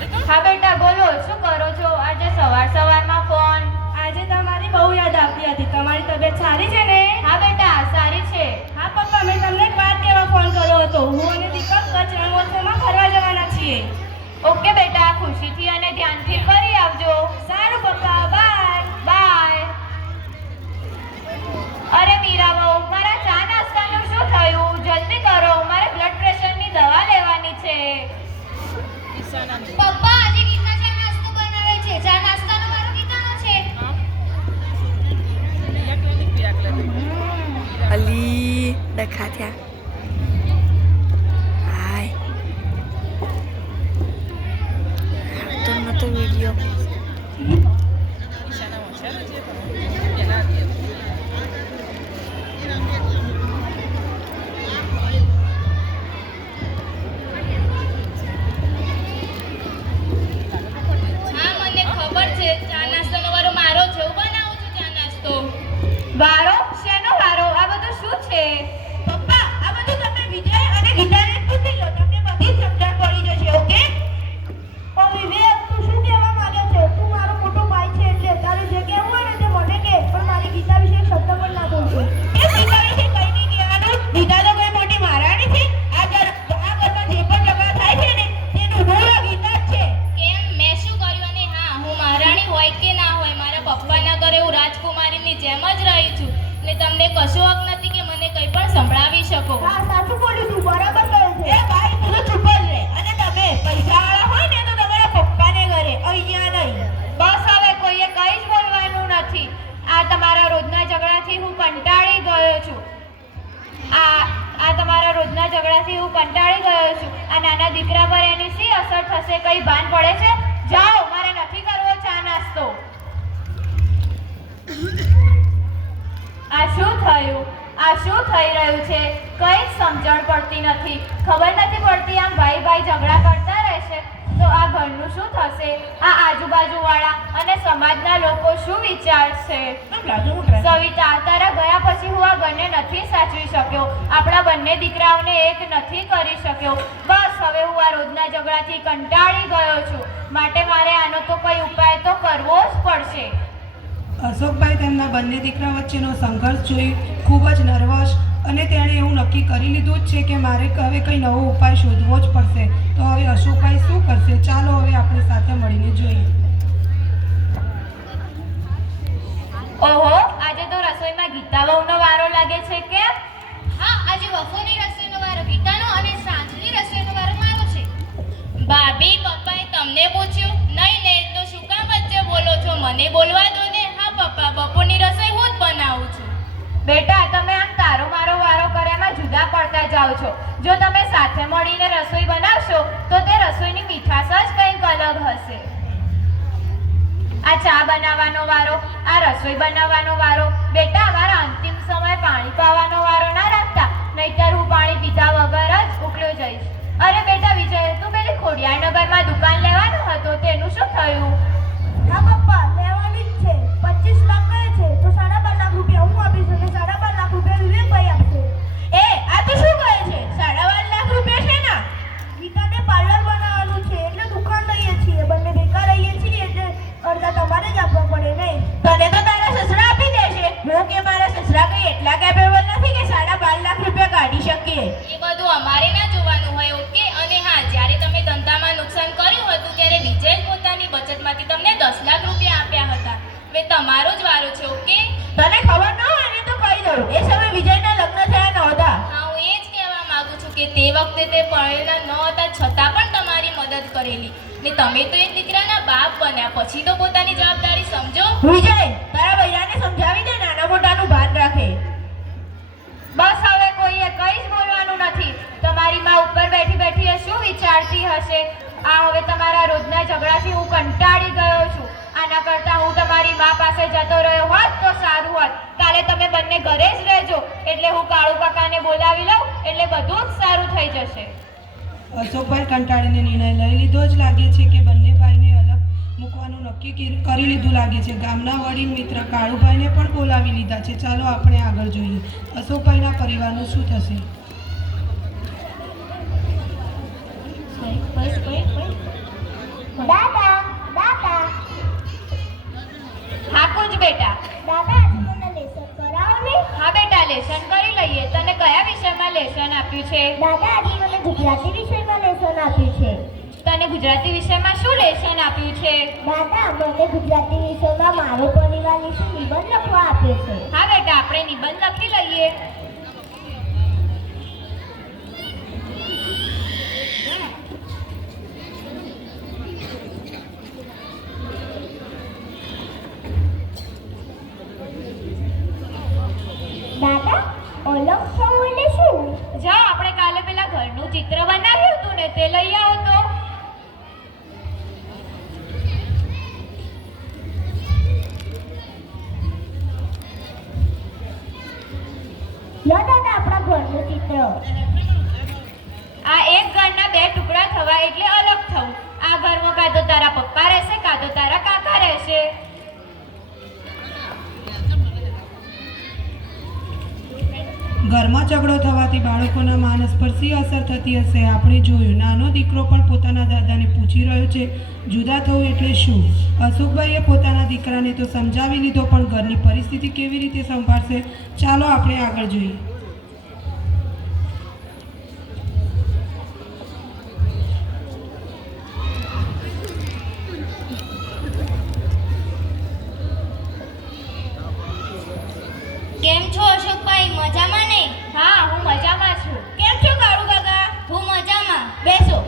હા બેટા બોલો, શું કરો છો આજે સવારમાં ફોન? આજે તમારી બહુ યાદ આવતી હતી. તમારી તબિયત સારી છે ને? હા બેટા સારી છે. હા પપ્પા, મેં તમને એક વાત કહેવા ફોન કર્યો હતો. હું અને દીપક કચ્છ રણોત્સવમાં ફરવા જવાના છીએ. ઓકે બેટા, ખુશીથી અને ધ્યાનથી ફરી આવજો. સારું પપ્પા, બાય બાય. અરે મીરા બહુ, મારા ચા નાસ્તાનું શું થયું? જલ્દી કરો, મારે બ્લડ પ્રેશરની દવા લેવાની છે. પપ્પા, આજે ગીતા ચા નાસ્તો બનાવે છે. ચા નાસ્તાનો વારો ગીતાનો છે. અલી ડખા થયા. હાય તો નતો વિડિયો. વારો? શેનો વારો? આ બધું શું છે? પપ્પા, આ બધું તમે વિજય અને ગીતાને પૂછી લો. તમને બધી સમજણ પડી જશે. ઓકે? પણ વિવેક, તું શું કહેવા માંગે છે? તું મારો મોટો ભાઈ છે, એટલે તારે જે કહેવું હોય ને તે મને કહે, પણ મારી ગીતા વિશે એક શબ્દ પણ ના બોલશો. એ ગીતા વિશે કંઈ નહીં કહેવાનું. ગીતા તો કોઈ મોટી મહારાણી છે. આ ઘરમાં જે પણ ઝઘડા થાય છે ને તેનું મૂળ ગીતા જ છે. કેમ, મેં શું કર્યું? અને હા, હું મહારાણી હોય કે ના હોય, મારા પપ્પાના ઘરે હું રાજકુમારીની જેમ જ રહી છું. ને તમને કશો હક નથી કે મને કંઈ પણ સંભળાવી શકો. હા, સાચું બોલ્યું તું. બરાબર કહ્યું છે. એ ભાઈ, તું તો ચૂપ જ રહે. અને તમે પૈસાવાળા હોય ને તો તમારા પપ્પાને ઘરે, અહીંયા નહીં. બસ હવે કોઈએ કંઈ જ બોલવાનું નથી. આ તમારા રોજના ઝઘડાથી હું કંટાળી ગયો છું. આ તમારા રોજના ઝઘડાથી હું કંટાળી ગયો છું. આ નાના દીકરા પર એની શી અસર થશે? કંઈ ભાન પડે છે? જાઓ, મારે નથી કરવો ચા નાસ્તો. આ શું થયું? આ શું થઈ રહ્યું છે? કંઈ સમજણ પડતી નથી. ખબર નથી પડતી, આમ ભાઈ ભાઈ ઝઘડા કરતા રહેશે તો આ ઘરનું શું થશે? આ આજુબાજુવાળા અને સમાજના લોકો શું વિચારશે? સવિતા, તારા ગયા પછી હું આ ઘરને નથી સાચવી શક્યો. આપણા બંને દીકરાઓને એક નથી કરી શક્યો. બસ હવે હું આ રોજના ઝઘડાથી કંટાળી ગયો છું. માટે મારે આનો તો કોઈ ઉપાય તો કરવો જ પડશે. અશોકભાઈ તેમના બંને દીકરા વચ્ચેનો સંઘર્ષ જોઈ ખૂબ જ નર્વસ અને તેણે એવું નક્કી કરી લીધું જ છે કે મારે હવે કંઈ નવો ઉપાય શોધવો જ પડશે. તો હવે અશોકભાઈ શું કરશે? ચાલો હવે આપણે સાથે મળીને જોઈએ. ઓહો, આજે તો રસોઈમાં ગીતા વહુનો વારો લાગે છે કે? હા, આજે બપોરની રસોઈનો વારો ગીતાનો અને સાંજની રસોઈનો વારો મારો છે. ભાભી, પપ્પાએ તમને પૂછ્યું નહીં ને તો શું કામ વચ્ચે બોલો છો? મને બોલવા દો ને. હા પપ્પા, બપોરની રસોઈ હું જ બનાવું છું. બેટા, તમે આમ તારો મારો વારો કર્યામાં જુદા પડતા જાઓ છો. જો તમે સાથે મળીને રસોઈ બનાવશો તો તે રસોઈની મીઠાશ જ કંઈક અલગ હશે. આ ચા બનાવવાનો વારો, આ રસોઈ બનાવવાનો વારો. બેટા, અમારા અંતિમ સમયે પાણી પાવાનો વારો ના રાખતા, નહીતર હું પાણી પીધા વગર જ ઉકળ્યો જઈશ. અરે બેટા વિજય, તું પેલી ખોડિયારનગરમાં દુકાન લેવાનો હતો, તેનું શું થયું? હા પપ્પા, લેવાની જ છે. 25 લાખ કહે છે તો 12.5 લાખ રૂપિયા હું આપીશ અને 12.5 લાખ રૂપિયા વિવેકભાઈ આપશે. એ આ તો શું કહે છે? 12.5 લાખ રૂપિયા છે ને? ગીતાને પાર્લર બનાવવાનું છે એટલે દુકાન લઈએ છીએ. બંને ભેગા રહીએ છીએ એટલે અડધા તમારે જ આપવા પડે નહીં. તને તો તારા સસરા આપી દેશે. હું કે મારા સસરા કઈ એટલા કેપેબલ નથી કે 12.5 લાખ રૂપિયા કાઢી શકીએ. એ બધું અમારે ના જોવાનું હોય. ઓકે? અને હા, જ્યારે તમે ધંધામાં નુકસાન કર્યું હતું ત્યારે વિજય પોતાની બચતમાંથી તમને 10 લાખ રૂપિયા આપ્યા હતા. હવે તમારો જ વારો છે. ઓકે? તને ખબર ન હોય ને તો કહી દઉં, એ સમયે વિજયના લગ્ન થયા નહોતા. હા, હું એ જ કહેવા માંગુ છું કે તે વખતે તે પરણેલા ન હતા છતાં પણ તમારી મદદ કરેલી. ને તમે તો એક દીકરાના બાપ બન્યા, પછી તો પોતાની જવાબદારી સમજો. વિજય, તારા ભૈયાને સમજાવી દે, નાના મોટાનું ભાન રાખે. બસ હવે કોઈએ કંઈ જ બોલવાનું નથી. તમારી માં ઉપર બેઠી બેઠી શું વિચારતી હશે? આ હવે તમારા રોજના ઝઘડાથી હું કંટાળી ગયો છું. આના કરતાં હું તમારી માં પાસે જતો રહ્યો હોત તો સારું હોત. કાલે તમે બંને ઘરે જ રહેજો, એટલે હું કાળુ કાકાને બોલાવી લઉં, એટલે બધું જ સારું થઈ જશે. અશોકભાઈ કંટાળીને નિર્ણય લઈ લીધો જ લાગે છે કે બંને ભાઈને અલગ મૂકવાનું નક્કી કરી લીધું લાગે છે. ગામના વડીલ મિત્ર કાળુભાઈને પણ બોલાવી લીધા છે. ચાલો આપણે આગળ જોઈએ અશોકભાઈના પરિવારનું શું થશે. બેટા. દાદા આજે મને લેસન કરાવો ને. હા બેટા, લેસન કરી લઈએ. તને કયા વિષયમાં લેસન આપ્યું છે? દાદા આજે મને ગુજરાતી વિષયમાં લેસન આપ્યું છે. તને ગુજરાતી વિષયમાં શું લેસન આપ્યું છે? દાદા મને ગુજરાતી વિષયમાં મારો પરિવાર વિશે નિબંધ લખવા આપ્યો છે. હા બેટા, આપણે નિબંધ લખી લઈએ. દાદા અલગ થવું એટલે શું? જાઓ, આપણે કાલે પેલા ઘરનું ચિત્ર બનાવ્યું હતું ને તે લઈ આવો તો. લો દાદા આપણા ઘરનું ચિત્ર. આ એક ઘરના બે ટુકડા થવા એટલે અલગ થવું. આ ઘરમાં કાં તો તારા પપ્પા રહેશે, કાં તો તારા કાકા રહેશે. ઘરમાં ઝઘડો થવાથી બાળકોના માનસ પર શી અસર થતી હશે? આપણે જોયું, નાનો દીકરો પણ પોતાના દાદાને પૂછી રહ્યો છે જુદા થવું એટલે શું. અશોકભાઈએ પોતાના દીકરાને તો સમજાવી લીધો, પણ ઘરની પરિસ્થિતિ કેવી રીતે સંભાળશે? ચાલો આપણે આગળ જોઈએ. કેમ છો અશોકભાઈ? મજામાં ને? હા, હું મજામાં છું. કેમ છો કાળુ કાકા? હું મજામાં. બેસો.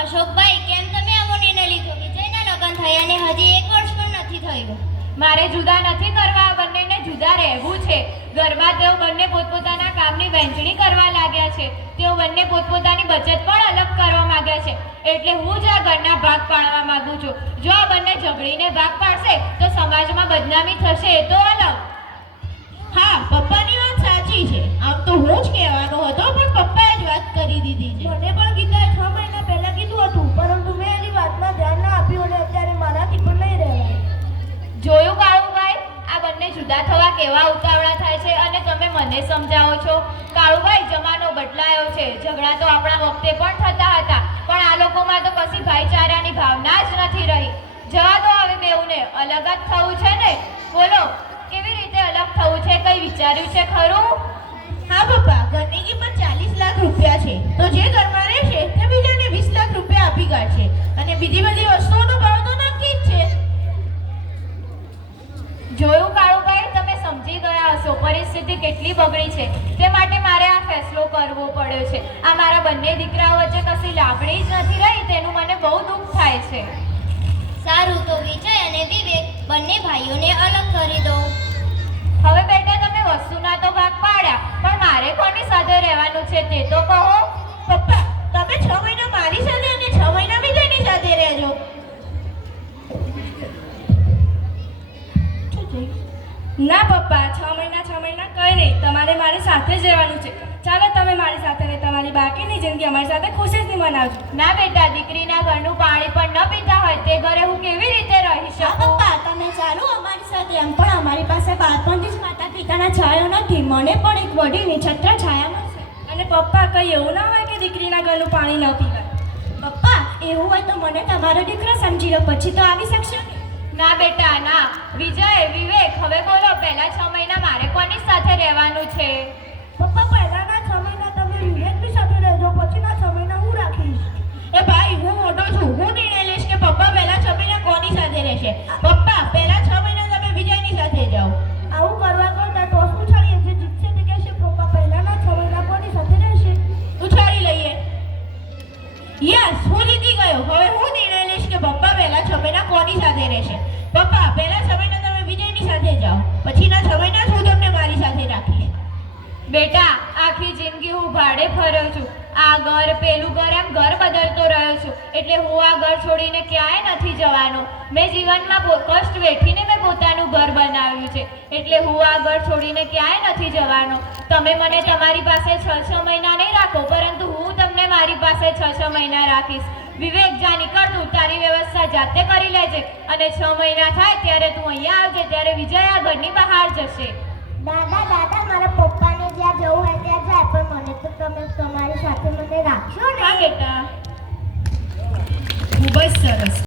અશોકભાઈ, કેમ તમે આવો નિર્ણય લીધો? વિજયના લગ્ન થયા ને હજી 1 વર્ષ પણ નથી થયું. મારે જુદા નથી કરવા, બંનેને જુદા રહેવું છે. ઘરમાં તેઓ બંને પોતપોતાના કામની વહેંચણી કરવા લાગ્યા છે. તેઓ બંને પોતપોતાની બચત પણ અલગ કરવા માંગ્યા છે. એટલે હું જ આ ઘરના ભાગ પાડવા માંગુ છું. જો આ બંને ઝઘડીને ભાગ પાડશે તો સમાજમાં બદનામી થશે, એ તો અલગ. હા, પપ્પાની વાત સાચી છે. આમ તો હું જ કહેવાનો હતો, પણ પપ્પાએ જ વાત કરી દીધી છે. મને પણ ગીતાએ 6 મહિના પહેલા કીધું હતું, પરંતુ મેં એની વાતમાં ધ્યાન ના આપ્યું અને અત્યારે મારાથી પણ નહીં રહેવાય. જોયું કાળુભાઈ, આ બંને જુદા થવા કેવા ઉતાવળા થાય છે અને તમે મને સમજાવો છો. કાળુભાઈ, જમાનો બદલાયો છે. ઝઘડા તો આપણા વખતે પણ થતા હતા, પણ આ લોકોમાં તો કશી ભાઈચારાની ભાવના જ નથી રહી. જવા દો હવે બેઉને, અલગ જ થવું છે ને. બોલો, કેવી રીતે અલગ થવું છે? કઈ વિચાર્યું છે ખરું? હા પપ્પા, ઘરની કિંમત 40 લાખ રૂપિયા છે, તો જે ઘરમાં રહેશે તે બીજાને 20 લાખ રૂપિયા આપી કાઢશે અને બીજી બધી વસ્તુઓનો ભાવ તો નક્કી જ છે. જોયું કાળુભાઈ, તમે સમજી ગયા હશો પરિસ્થિતિ કેટલી બગડી છે. તે માટે મારે આ ફેસલો કરવો પડ્યો છે. આ મારા બંને દીકરાઓ વચ્ચે કશી લાગણી જ નથી રહી, તેનું મને બહુ દુઃખ થાય છે. સારું, તો વિજય અને વિવેક બંને ભાઈઓને અલગ કરી દો. હવે બેટા, તમે વસ્તુના તો ભાગ પાડ્યા, પણ મારે કોની સાથે રહેવાનું છે તે તો કહો. પપ્પા, તમે 6 મહિના મારી સાથે અને 6 મહિના વિજયની સાથે રહેજો. ના પપ્પા, 6 મહિના કંઈ નહીં. તમારે મારી સાથે જ રહેવાનું છે. ચાલો તમે મારી સાથે ને તમારી બાકીની જિંદગી અમારી સાથે ખુશીથી મનાવજો. ના બેટા, દીકરીના ઘરનું પાણી પણ ન પીતા હોય તે ઘરે હું કેવી રીતે રહી શકું? પપ્પા, તમે ચાલો અમારી સાથે. એમ પણ અમારી પાસે બાળપણથી જ માતા પિતાના છાયો નથી. મને પણ એક વડીલની છત્ર છાયા મળશે. અને પપ્પા, કંઈ એવું ના હોય કે દીકરીના ઘરનું પાણી ન પીવાય. પપ્પા, એવું હોય તો મને તમારો દીકરો સમજી લો, પછી તો આવી શકશો ને. ના બેટા, ના. વિજય, વિવેક, હવે બોલો, પહેલા 6 મહિના મારે કોની સાથે રહેવાનું છે? પપ્પા, પહેલાના 6 મહિના તમે વિવેકની સાથે રહેજો, પછીના 6 મહિના હું રાખીશ. એ ભાઈ, હું મોટો છું. હું નિર્ણય લઈશ કે પપ્પા પહેલા 6 મહિના કોની સાથે રહેશે. પપ્પા, પહેલા 6 મહિના તમે વિજયની સાથે જાઓ. આવું કરવા કરતા ટોસ ઉછાળીએ. જે જીતશે તે કહેશે પપ્પા પહેલાના 6 મહિના કોની સાથે રહેશે. ઉછાળી લઈએ. યસ, હું જીતી ગયો. હવે હું નિર્ણય લઈશ કે પપ્પા પહેલા 6 મહિના કોની સાથે રહેશે. પપ્પા, પહેલા 6 મહિના તમે વિજયની સાથે જાઓ, પછીના 6 મહિના હું તમને મારી સાથે રાખીશ. બેટા, આખી જિંદગી હું ભાડે ફર્યો છું. આ ઘર, પેલું ઘર, એમ ઘર બદલતો રહ્યો છું. એટલે હું આ ઘર છોડીને ક્યાંય નથી જવાનો. મેં જીવનમાં કષ્ટ વેઠીને મેં પોતાનું ઘર બનાવ્યું છે. એટલે હું આ ઘર છોડીને ક્યાંય નથી જવાનો. તમે મને તમારી પાસે 6 મહિના નહીં રાખો, પરંતુ હું તમને મારી પાસે 6 મહિના રાખીશ. વિવેક, જા નીકળ તું. તારી વ્યવસ્થા જાતે કરી લેજે અને 6 મહિના થાય ત્યારે તું અહીંયા આવજે. ત્યારે વિજય આ ઘરની બહાર જશે. દાદા, મારા પપ્પાને જ્યાં જવું હોય ત્યાં જાય, પણ મને તો તમે તમારી સાથે મને રાખશો ને. હા બેટા. ખૂબ જ સરસ.